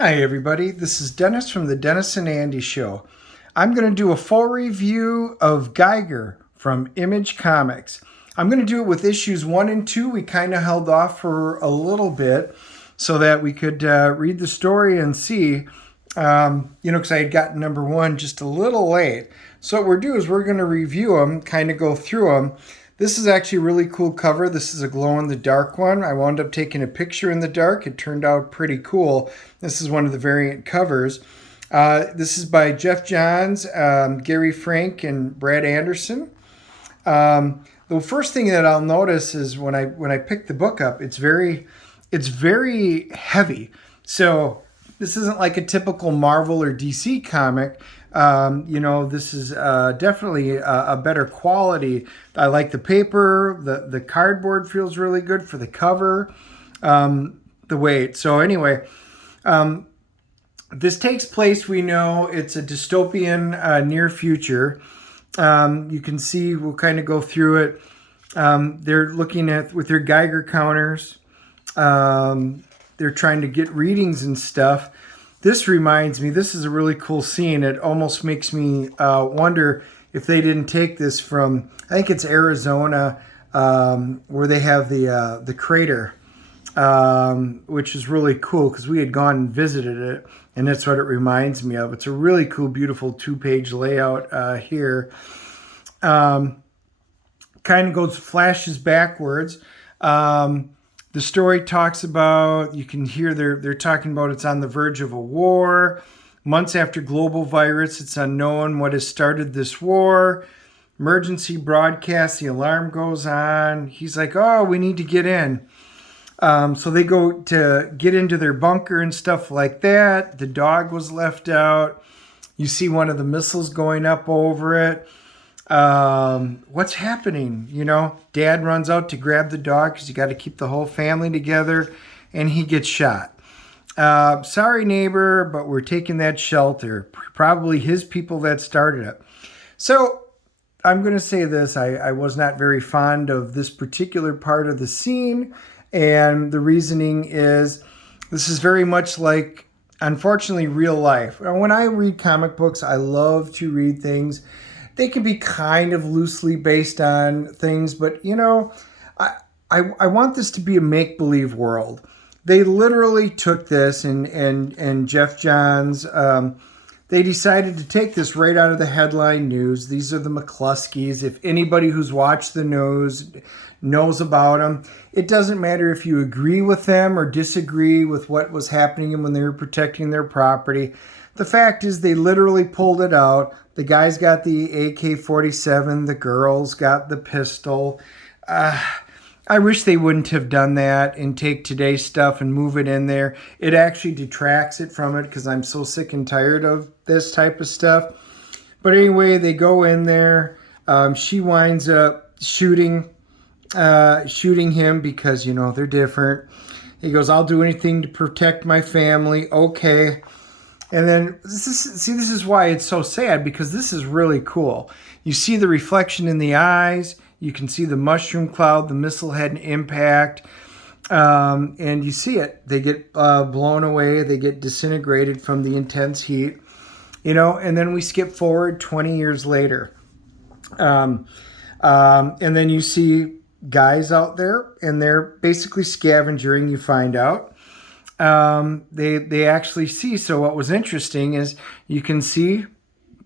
Hi everybody, this is Dennis from the Dennis and Andy Show. I'm going to do a full review of Geiger from Image Comics. I'm going to do it with issues 1 and 2. We kind of held off for a little bit so that we could read the story and see, because I had gotten number 1 just a little late. So what we're doing is we're going to review them, kind of go through them. This is actually a really cool cover. This is a glow-in-the-dark one. I wound up taking a picture in the dark. It turned out pretty cool. This is one of the variant covers. This is by Geoff Johns, Gary Frank, and Brad Anderson. The first thing that I'll notice is when I pick the book up, it's very heavy. So this isn't like a typical Marvel or DC comic. This is definitely a better quality. I like the paper. The cardboard feels really good for the cover. The weight. So anyway, this takes place, we know it's a dystopian near future. You can see, we'll kind of go through it. They're looking at, with their Geiger counters, they're trying to get readings and stuff. This reminds me, this is a really cool scene. It almost makes me wonder if they didn't take this from, I think it's Arizona, where they have the crater, which is really cool because we had gone and visited it, and that's what it reminds me of. It's a really cool, beautiful 2-page layout here. Kind of flashes backwards. The story talks about, you can hear they're talking about it's on the verge of a war. Months after global virus, it's unknown what has started this war. Emergency broadcast, the alarm goes on. He's like, oh, we need to get in. So they go to get into their bunker and stuff like that. The dog was left out. You see one of the missiles going up over it. What's happening? Dad runs out to grab the dog because you got to keep the whole family together, and he gets shot. Sorry, neighbor, but we're taking that shelter. Probably his people that started it. So I'm going to say this. I was not very fond of this particular part of the scene, and the reasoning is this is very much like, unfortunately, real life. When I read comic books, I love to read things. They can be kind of loosely based on things, but I want this to be a make-believe world. They literally took this, and Geoff Johns, they decided to take this right out of the headline news. These are the McCluskeys. If anybody who's watched the news knows about them, it doesn't matter if you agree with them or disagree with what was happening when they were protecting their property. The fact is they literally pulled it out. The guys got the AK-47. The girls got the pistol. I wish they wouldn't have done that and take today's stuff and move it in there. It actually detracts it from it because I'm so sick and tired of this type of stuff. But anyway, they go in there. She winds up shooting him because, they're different. He goes, I'll do anything to protect my family. Okay. And then, this is why it's so sad, because this is really cool. You see the reflection in the eyes. You can see the mushroom cloud. The missile had an impact. And you see it. They get blown away. They get disintegrated from the intense heat. And then we skip forward 20 years later. And then you see guys out there, and they're basically scavenging, you find out. They actually see. So what was interesting is you can see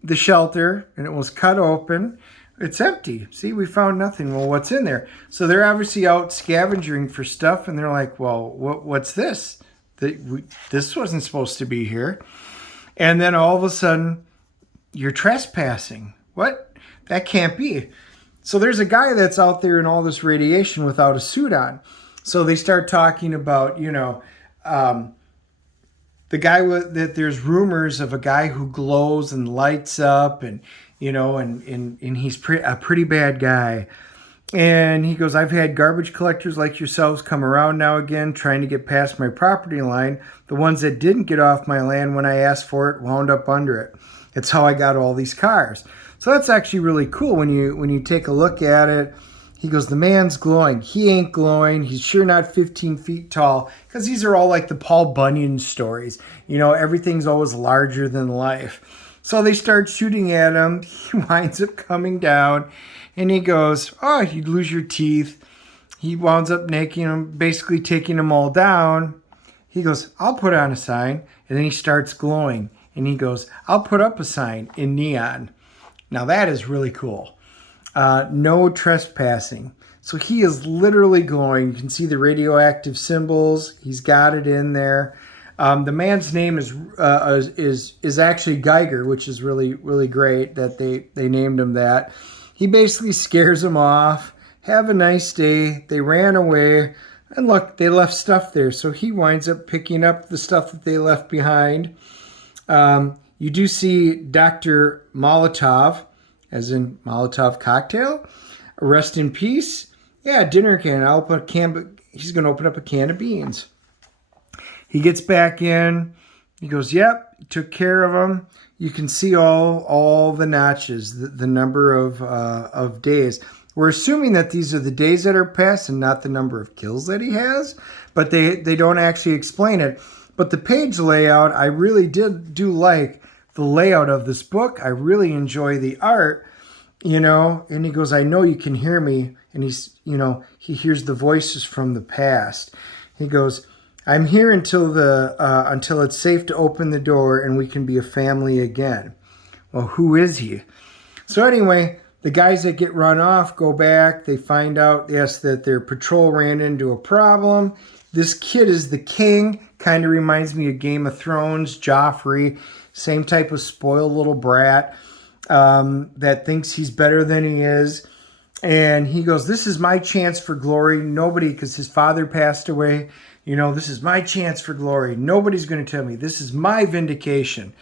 the shelter, and it was cut open. It's empty. See, we found nothing. Well, what's in there? So they're obviously out scavenging for stuff, and they're like, well, what's this? This wasn't supposed to be here. And then all of a sudden, you're trespassing. What? That can't be. So there's a guy that's out there in all this radiation without a suit on. So they start talking about, the guy that there's rumors of a guy who glows and lights up, and and he's a pretty bad guy. And he goes, I've had garbage collectors like yourselves come around now again, trying to get past my property line. The ones that didn't get off my land when I asked for it wound up under it. It's how I got all these cars. So that's actually really cool when you take a look at it. He goes, the man's glowing. He ain't glowing. He's sure not 15 feet tall. Because these are all like the Paul Bunyan stories. You know, everything's always larger than life. So they start shooting at him. He winds up coming down. And he goes, oh, you'd lose your teeth. He winds up naking him, basically taking them all down. He goes, I'll put on a sign. And then he starts glowing. And he goes, I'll put up a sign in neon. Now that is really cool. No trespassing. So he is literally glowing. You can see the radioactive symbols. He's got it in there. The man's name is actually Geiger, which is really, really great that they named him that. He basically scares him off. Have a nice day. They ran away. And look, they left stuff there. So he winds up picking up the stuff that they left behind. You do see Dr. Molotov, as in Molotov cocktail. Rest in peace. Yeah, dinner can. He's going to open up a can of beans. He gets back in. He goes, yep, took care of him. You can see all the notches, the number of days. We're assuming that these are the days that are passed and not the number of kills that he has, but they don't actually explain it. But the page layout, I really do like the layout of this book. I really enjoy the art, you know. And he goes, I know you can hear me. And he hears the voices from the past. He goes, I'm here until it's safe to open the door and we can be a family again. Well, who is he? So anyway, the guys that get run off go back. They find out, yes, that their patrol ran into a problem. This kid is the king. Kind of reminds me of Game of Thrones, Joffrey. Same type of spoiled little brat that thinks he's better than he is. And he goes, this is my chance for glory. Nobody, because his father passed away. You know, this is my chance for glory. Nobody's going to tell me. This is my vindication.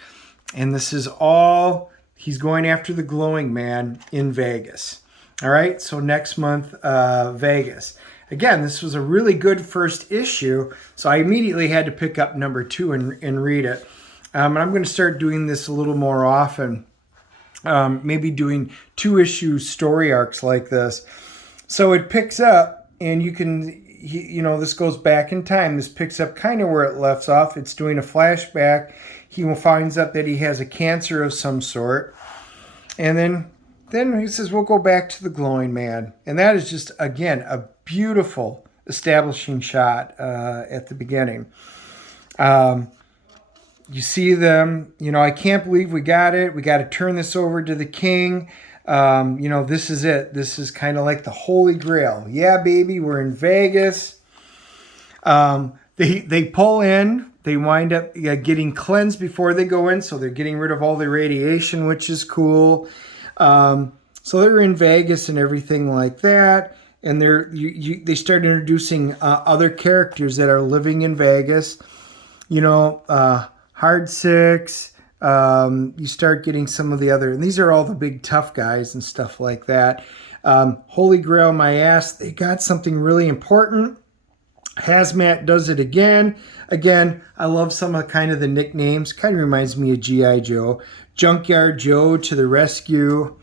And this is all, he's going after the glowing man in Vegas. All right, so next month, Vegas. Again, this was a really good first issue, so I immediately had to pick up number 2 and read it. And I'm going to start doing this a little more often, maybe doing 2-issue story arcs like this. So it picks up, and you can, this goes back in time. This picks up kind of where it left off. It's doing a flashback. He finds out that he has a cancer of some sort. And then he says, we'll go back to the glowing man. And that is just, again, a beautiful establishing shot at the beginning. You see them, I can't believe we got it. We got to turn this over to the king. This is it. This is kind of like the Holy Grail. Yeah, baby, we're in Vegas. They pull in. They wind up getting cleansed before they go in, so they're getting rid of all the radiation, which is cool. So they're in Vegas and everything like that. And they start introducing other characters that are living in Vegas. Hard Six. You start getting some of the other, and these are all the big tough guys and stuff like that. Holy Grail, my ass. They got something really important. Hazmat does it again. Again, I love some of kind of the nicknames. Kind of reminds me of G.I. Joe. Junkyard Joe to the rescue.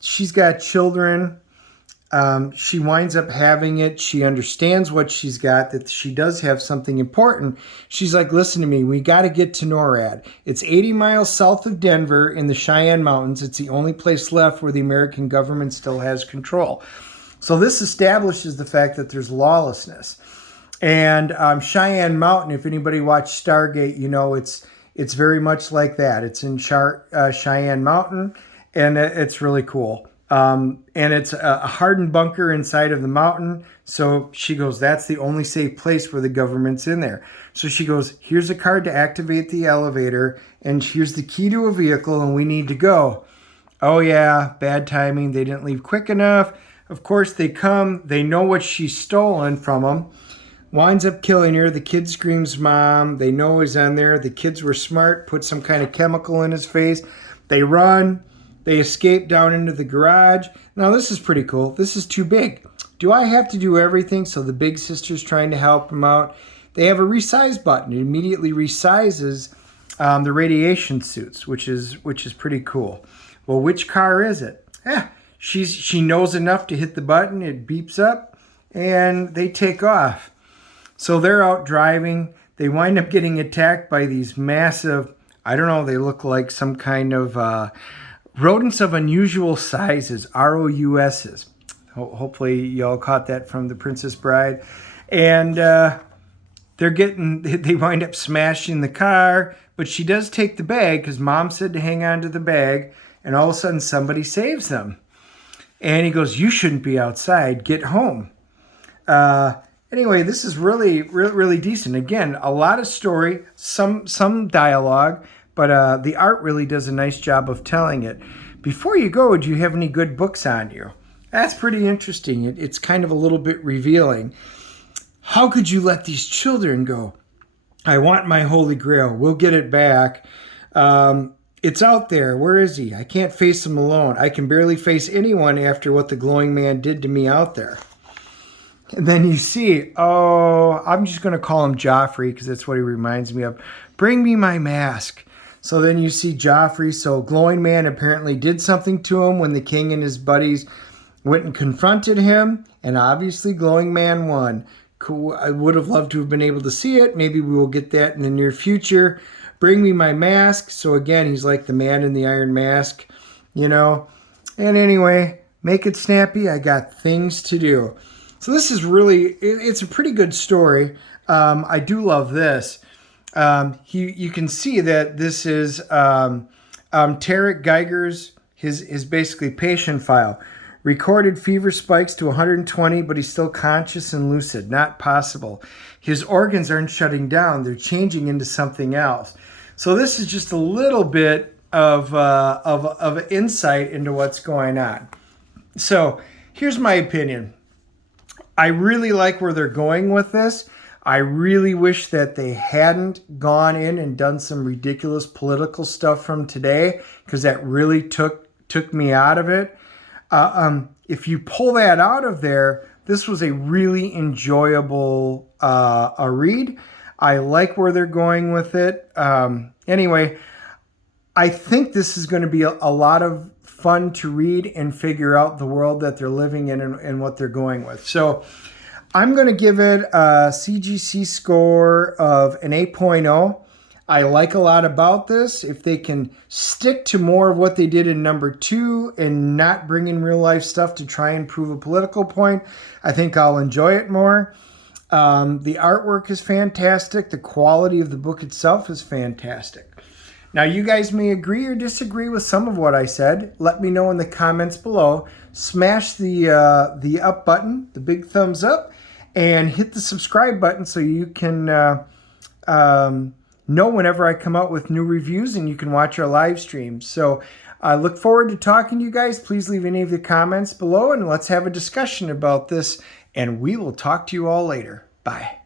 She's got children. She winds up having it. She understands what she's got, that she does have something important. She's like, listen to me. We got to get to NORAD. It's 80 miles south of Denver in the Cheyenne Mountains. It's the only place left where the American government still has control. So this establishes the fact that there's lawlessness. And Cheyenne Mountain, if anybody watched Stargate, it's very much like that. It's in Cheyenne Mountain, and it's really cool. And it's a hardened bunker inside of the mountain. So she goes, that's the only safe place where the government's in there. So she goes, here's a card to activate the elevator, and here's the key to a vehicle, and we need to go. Oh yeah, bad timing. They didn't leave quick enough. Of course, they come. They know what she's stolen from them. Winds up killing her. The kid screams, Mom. They know he's on there. The kids were smart, put some kind of chemical in his face. They run. They escape down into the garage. Now, this is pretty cool. This is too big. Do I have to do everything? So the big sister's trying to help him out. They have a resize button. It immediately resizes the radiation suits, which is pretty cool. Well, which car is it? She knows enough to hit the button. It beeps up, and they take off. So they're out driving. They wind up getting attacked by these massive, I don't know, they look like some kind of rodents of unusual sizes, ROUSs. Hopefully y'all caught that from The Princess Bride. And they wind up smashing the car, but she does take the bag because Mom said to hang on to the bag, and all of a sudden somebody saves them. And he goes, "You shouldn't be outside. Get home." Anyway, this is really decent. Again, a lot of story, some dialogue, but the art really does a nice job of telling it. Before you go, do you have any good books on you? That's pretty interesting. It's kind of a little bit revealing. How could you let these children go? I want my Holy Grail. We'll get it back. It's out there. Where is he? I can't face him alone. I can barely face anyone after what the glowing man did to me out there. And then you see, I'm just going to call him Joffrey because that's what he reminds me of. Bring me my mask. So then you see Joffrey. So glowing man apparently did something to him when the king and his buddies went and confronted him. And obviously glowing man won. Cool. I would have loved to have been able to see it. Maybe we will get that in the near future. Bring me my mask. So again, he's like the man in the iron mask, you know. And anyway, make it snappy. I got things to do. So this is it's a pretty good story. I do love this. You can see that this is Tarek Geiger's, his basically patient file. Recorded fever spikes to 120, but he's still conscious and lucid. Not possible. His organs aren't shutting down. They're changing into something else. So this is just a little bit of insight into what's going on. So here's my opinion. I really like where they're going with this. I really wish that they hadn't gone in and done some ridiculous political stuff from today, because that really took me out of it. If you pull that out of there, this was a really enjoyable a read. I like where they're going with it. Anyway, I think this is going to be a lot of fun to read and figure out the world that they're living in and what they're going with. So I'm going to give it a CGC score of an 8.0. I like a lot about this. If they can stick to more of what they did in number 2 and not bring in real life stuff to try and prove a political point, I think I'll enjoy it more. The artwork is fantastic. The quality of the book itself is fantastic. Now, you guys may agree or disagree with some of what I said. Let me know in the comments below. Smash the up button, the big thumbs up, and hit the subscribe button so you can know whenever I come out with new reviews, and you can watch our live streams. So I look forward to talking to you guys. Please leave any of the comments below, and let's have a discussion about this, and we will talk to you all later. Bye.